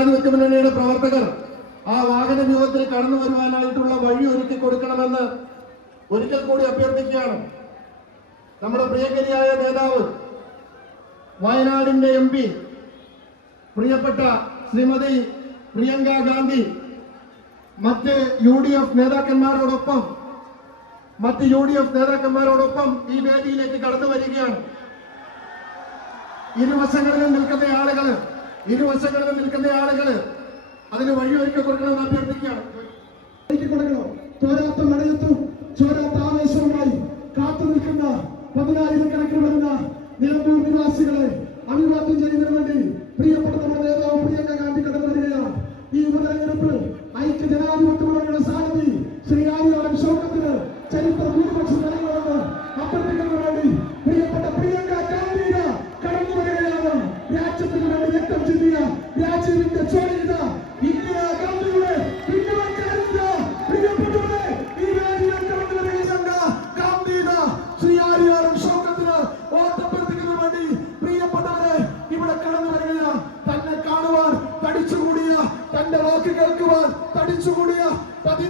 ജനാധിപത്യ മുന്നണിയുടെ പ്രവർത്തകർ ആ വാഹന വ്യൂഹത്തിൽ കടന്നു വരുവാനായിട്ടുള്ള വഴി ഒരുക്കി കൊടുക്കണമെന്ന് ഒരിക്കൽ കൂടി അഭ്യർത്ഥിക്കുകയാണ്. നമ്മുടെ പ്രിയങ്കരിയായ നേതാവ് വയനാടിന്റെ എം പി പ്രിയപ്പെട്ട ശ്രീമതി പ്രിയങ്ക ഗാന്ധി മറ്റ് യു ഡി എഫ് നേതാക്കന്മാരോടൊപ്പം മറ്റ് യു ഡി എഫ് നേതാക്കന്മാരോടൊപ്പം ഈ വേദിയിലേക്ക് കടന്നു വരികയാണ്. ഇരുവശങ്ങളിലും നിൽക്കുന്ന ആളുകൾ ഇരുവശങ്ങളിലും നിൽക്കുന്ന ആളുകൾ അതിന് വഴിയൊരുക്കി കൊടുക്കണമെന്ന് അഭ്യർത്ഥിക്കുകയാണ്. കൊടുക്കണം. ചോരാത്ത മഴയത്തും ചോരാത്ത ആവേശവുമായി കാത്തു നിൽക്കുന്ന പതിനായിരക്കണക്കിന് വരുന്ന നിലമ്പൂർ നിവാസികളെ അഭിവാദ്യം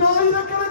പതിനായിരക്കണക്കിന് വരുന്ന ജനങ്ങൾ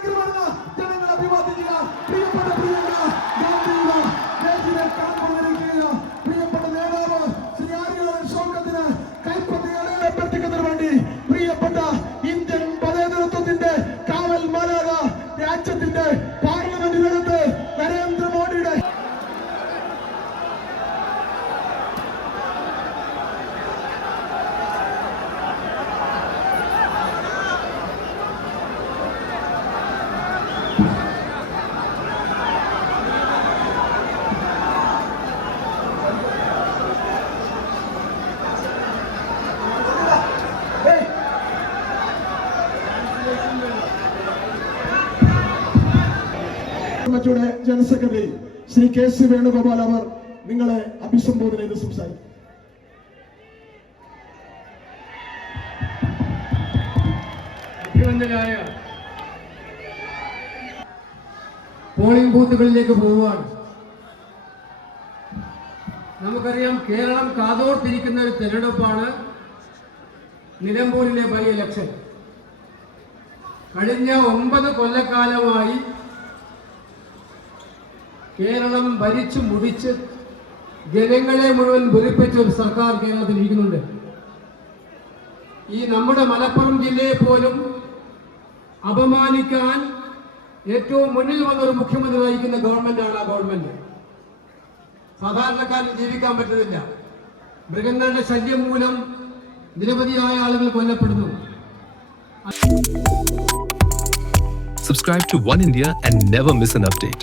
കമ്മിറ്റിയുടെ general secretary Shri K C Venugopal അവർ നിങ്ങളെ അഭിസംബോധന ചെയ്ത് സംസാരിക്കും. പോളിംഗ് ബൂത്തുകളിലേക്ക് പോവുകയാണ്. നമുക്കറിയാം കേരളം കാതോർത്തിരിക്കുന്ന ഒരു തെരഞ്ഞെടുപ്പാണ് നിലമ്പൂരിലെ ബൈ ഇലക്ഷൻ. കഴിഞ്ഞ ഒമ്പത് കൊല്ലക്കാലമായി കേരളം ഭരിച്ചു മുടിച്ച് ജനങ്ങളെ മുഴുവൻ വെറുപ്പിച്ച ഒരു സർക്കാർ കേരളത്തിൽ ഇരിക്കുന്നുണ്ട്. ഈ നമ്മുടെ മലപ്പുറം ജില്ലയെ പോലും അപമാനിക്കാൻ ഏറ്റവും മുന്നിൽ വന്ന ഒരു മുഖ്യമന്ത്രി നയിക്കുന്ന ഗവൺമെന്റാണ് ആ ഗവൺമെന്റ്. സാധാരണക്കാരന് ജീവിക്കാൻ പറ്റുന്നില്ല മൃഗങ്ങളുടെ ശല്യം മൂലം നിരവധിയായ ആളുകൾ കൊല്ലപ്പെടുന്നു. Subscribe to One India and never miss an update.